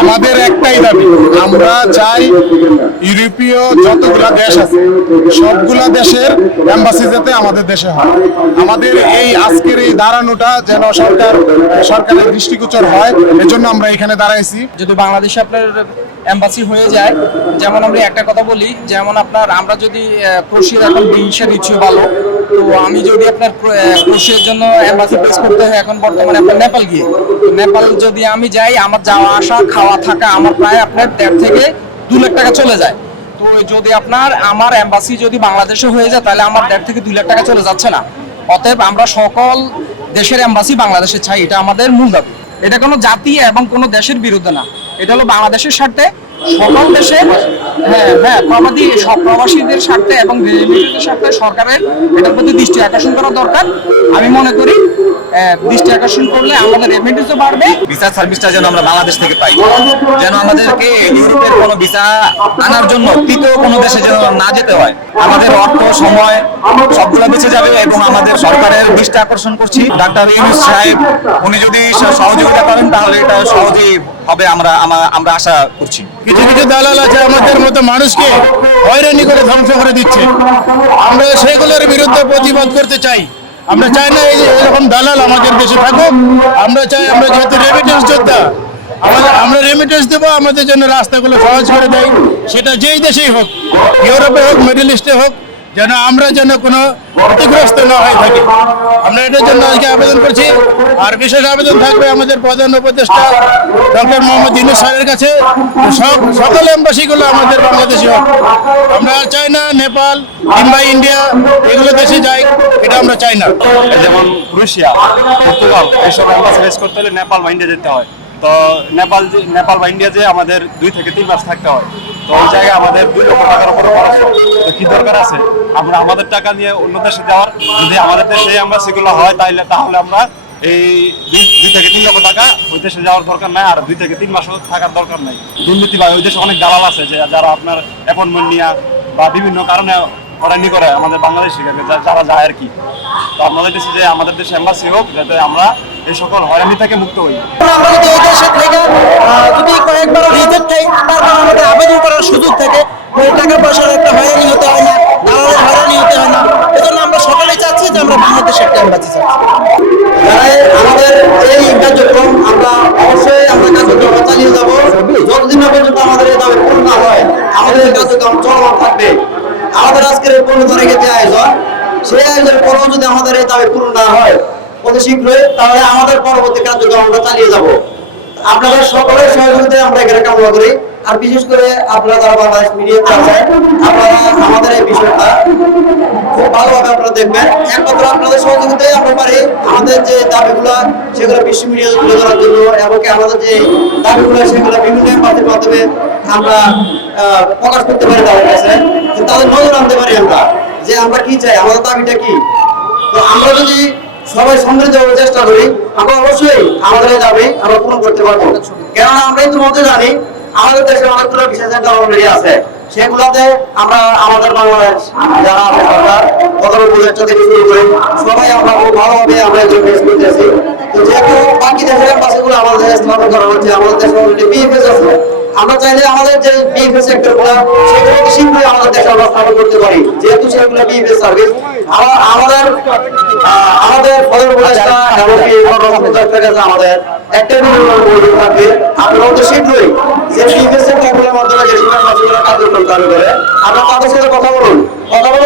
আমাদের একটাই দাবি, আমরা চাই ইউরোপীয় যতগুলা দেশ আছে সবগুলা দেশের এম্বাসি যাতে আমাদের দেশে হয়। আমাদের এই আজকের এই দাঁড়ানোটা যেন সরকারের দৃষ্টিগোচর হয়, এজন্য আমরা এখানে দাঁড়াইছি। যদি বাংলাদেশে আপনার এম্বাসি হয়ে যায়, যেমন আমরা একটা কথা বলি, যেমন আমরা যদি ক্রোশিয়ার এখন ভিসার ইস্যু ভালো, তো আমি যদি আপনার ক্রোশিয়ার জন্য এম্বাসি প্লেস করতে হয় এখন বর্তমানে আপনার নেপাল গিয়ে, নেপাল যদি আমি যাই আমার যাওয়া আসা খাওয়া থাকা আমার প্রায় আপনার 1.5 থেকে 2 লাখ টাকা চলে যায়। তো যদি আমার এম্বাসি যদি বাংলাদেশে হয়ে যায় তাহলে আমার 1.5 থেকে 2 লাখ টাকা চলে যাচ্ছে না। অতএব আমরা সকল দেশের এম্বাসি বাংলাদেশে চাই, এটা আমাদের মূল দাবি। এটা কোনো জাতি এবং কোনো দেশের বিরুদ্ধে না, এটা হলো বাংলাদেশের স্বার্থে, সকল দেশের প্রবাসীদের স্বার্থে এবং রেমিটেন্সের স্বার্থে সরকারের এটার প্রতি দৃষ্টি আকর্ষণ করা দরকার। আমি মনে করি দৃষ্টি আকর্ষণ করলে আমাদের রেমিটেন্সও বাড়বে। ভিসা সার্ভিসটা যেন আমরা বাংলাদেশ থেকে পাই, যেন আমাদেরকে ইউরোপের কোনো ভিসা আনার জন্য তৃতীয় কোনো দেশে যেন না যেতে হয়। আমাদের অর্থ সময় সবগুলো বেঁচে যাবে এবং আমাদের সরকারের দৃষ্টি আকর্ষণ করছি ডাক্তার ইউনূস সাহেব, উনি যদি সহযোগিতা করেন তাহলে এটা সহজেই হবে আমরা আশা করছি। কিছু কিছু দালাল আছে আমাদের মতো মানুষকে হয়রানি করে ধ্বংস করে দিচ্ছে, আমরা সেগুলোর বিরুদ্ধে প্রতিবাদ করতে চাই। আমরা চাই না এই যে এরকম দালাল আমাদের দেশে থাকুক। আমরা চাই, আমরা যেহেতু রেমিটেন্স যোদ্ধা, আমরা রেমিটেন্স দেবো, আমাদের জন্য রাস্তাগুলো সহজ করে দেয়, সেটা যেই দেশেই হোক, ইউরোপে হোক, মিডল ইস্টে হোক, যেন আমরা কোনো ক্ষতিগ্রস্ত না হয়ে থাকি। আমরা এটার জন্য আজকে আবেদন করছি। আর বিশেষ আবেদন থাকবে আমাদের প্রধান উপদেষ্টা ডক্টর মোহাম্মদ ইউনূস স্যারের কাছে, সকল এম্বাসিগুলো আমাদের বাংলাদেশে হোক। আমরা চাই না নেপাল কিংবা ইন্ডিয়া এগুলো দেশে যাই, এটা আমরা চাই না। যেমন রুশিয়া, পর্তুগাল এইসব এম্বাসি ফেস করতে হলে নেপাল বা ইন্ডিয়া যেতে হয়। তো নেপাল বা ইন্ডিয়া যে আমাদের 2 থেকে 3 মাস থাকতে হয়। তো ওই জায়গায় আমাদের 2 লক্ষ টাকার উপরে খরচ। তো কি দরকার আছে আমরা আমাদের টাকা নিয়ে অন্য দেশে যাওয়ার? যদি আমাদের দেশে এম্বাসিগুলো হয় তাহলে আমরা এই 2 থেকে 3 লক্ষ টাকা ওই দেশে যাওয়ার দরকার নাই, আর 2 থেকে 3 মাসও থাকার দরকার নাই। দুর্নীতি বা ওই দেশে অনেক দালাল আছে যারা আপনার অ্যাপয়েন্টমেন্ট নিয়ে বা বিভিন্ন কারণে হয়রানি করে আমাদের বাংলাদেশিকে, যারা যায় আর কি। তো আপনাদের দেশে যে আমাদের দেশে এম্বাসি হোক, যাতে আমরা এই সকল হয়রানি থেকে মুক্ত হই। আমরা যদি এই দেশে থেকে যদি কয়েকবার রিজেক্ট খাই, তারপর আমাদের আবেদন করার সুযোগ থাকে, টাকা পয়সার একটা হয়রানি হতে হয় না, দালালের হয়রানি হতে হয় না। এজন্য আমরা সকলেই চাচ্ছি যে আমরা বাংলাদেশে একটা এম্বাসি চাচ্ছি। আমাদের এই কার্যক্রম আমরা অবশ্যই কার্যক্রম চালিয়ে যাবো যতদিন না পর্যন্ত আমাদের এই দাবি পূর্ণ না হয়। আমাদের এই কার্যক্রম চলমান থাকবে। আমাদের আজকের 15 তারিখে যে আয়োজন, সেই আয়োজনের পরেও যদি আমাদের এই দাবি পূরণ না হয় অতি শীঘ্রই, তাহলে আমাদের পরবর্তী কার্যক্রম আমরা চালিয়ে যাব। আপনাদের সকলের সহযোগিতায় আমরা এখানে কামনা করি। আর বিশেষ করে আপনারা যারা বাংলাদেশ মিডিয়াতে আছেন, আপনারা আমাদের এই বিষয়টা খুব ভালোভাবে আপনারা দেখবেন। একমাত্র আপনাদের সহযোগিতায় আমরা পারি আমাদের যে দাবিগুলো সেগুলো বিশ্ব মিডিয়া তুলে ধরার জন্য, এবং আমাদের যে দাবিগুলো সেগুলো বিভিন্ন এম্বাসির মাধ্যমে আমরা প্রকাশ করতে পারি তাদের কাছে, তাদের নজর আনতে পারি আমরা যে আমরা কি চাই, আমাদের দাবিটা কি। তো আমরা যদি সবাই সমৃদ্ধভাবে চেষ্টা করি, আমরা অবশ্যই আমাদের এই দাবি আমরা পূরণ করতে পারবো। কেননা আমরা ইতিমধ্যে জানি আমাদের দেশে অনেকগুলো বিশেষ সেন্টার অলরেডি আছে, সেগুলোতে আমরা আমাদের বাংলাদেশ যারা সরকার প্রথম উপদেষ্টা থেকে শুরু করে সবাই আমরা খুব ভালোভাবে আমরা এগুলো ফেস করতেছি। তো যেহেতু বাকি দেশের এম্বাসিগুলো আমাদের দেশে স্থাপন করা হচ্ছে, আমাদের দেশে অলরেডি বিএফএস আছে, আমরা চাইলে আমাদের যে বিএফএস সেক্টরগুলো সেগুলো শীঘ্রই আমাদের দেশে আমরা স্থাপন করতে পারি, যেহেতু সেগুলো বিএফএস সার্ভিস। আমাদের প্রধান উপদেষ্টা এমনকি আমাদের একটা থাকবে, আপনারা অতি শীঘ্রই যে বিএফএস সেক্টরগুলোর মাধ্যমে যে সীমাগুলো কার্যক্রম চালু করে আপনারা তাদের সাথে কথা বলুন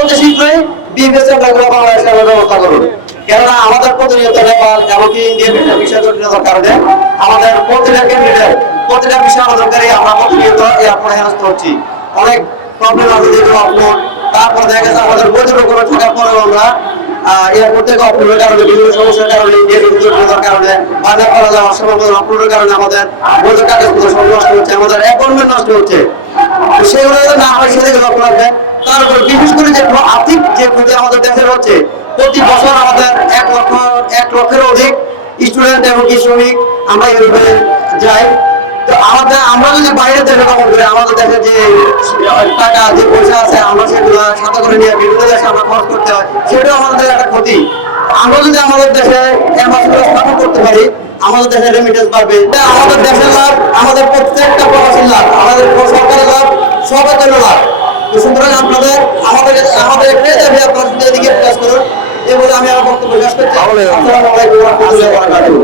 অতি শীঘ্রই বিএফএস সেক্টরগুলো বাংলাদেশে ব্যবস্থা করুন। কেননা আমাদের প্রতিনিয়ত নেপাল এমনকি ইন্ডিয়ার বিষয় জটিলতার কারণে আমাদের প্রতিটা বিষয় আলোচনাকারী আমরা প্রতিনিয়ত এয়ারপোর্টে হেনস্থ হচ্ছি। অনেক প্রবলেম আছে, যেগুলো আপলোড, তারপর দেখা যাচ্ছে আমাদের বৈধ করে থাকার পরেও আমরা এয়ারপোর্ট থেকে আপলোডের কারণে, বিভিন্ন সমস্যার কারণে, ইন্ডিয়ার জটিলতার কারণে, বাজার করা যাওয়ার সময় আপলোডের কারণে আমাদের বৈধ কাগজপত্র সব নষ্ট হচ্ছে, আমাদের অ্যাপয়েন্টমেন্ট নষ্ট হচ্ছে। সেগুলো না হয় সেগুলো আপনাদের তারপর বিশেষ করে যে আর্থিক যে ক্ষতি আমাদের দেশের হচ্ছে, প্রতি বছর আমাদের 1 লক্ষের অধিক স্টুডেন্ট এবং শ্রমিক আমরা ইউরোপে যাই। তো আমরা যদি বাইরের দেশে ভ্রমণ করি, আমাদের দেশে যে টাকা যে পয়সা আছে আমরা সেগুলো সাথে করে নিয়ে বিভিন্ন দেশে আমরা খরচ করতে হয়, সেটাও আমাদের একটা ক্ষতি। আমরা যদি আমাদের দেশে এম্বাসিগুলো স্থাপন করতে পারি, আমাদের দেশের রেমিটেন্স বাড়বে, আমাদের দেশের লাভ, আমাদের সবার জন্য লাভ। তো সুতরাং আপনাদের আমাদের একটাই দাবি, আপনারা যদি এদিকে প্রয়াস করুন, এই বলে আমি আমার বক্তব্য শেষ করছি। আসসালামু আলাইকুম ওয়া রাহমাতুল্লাহি ওয়া বারাকাতুহু।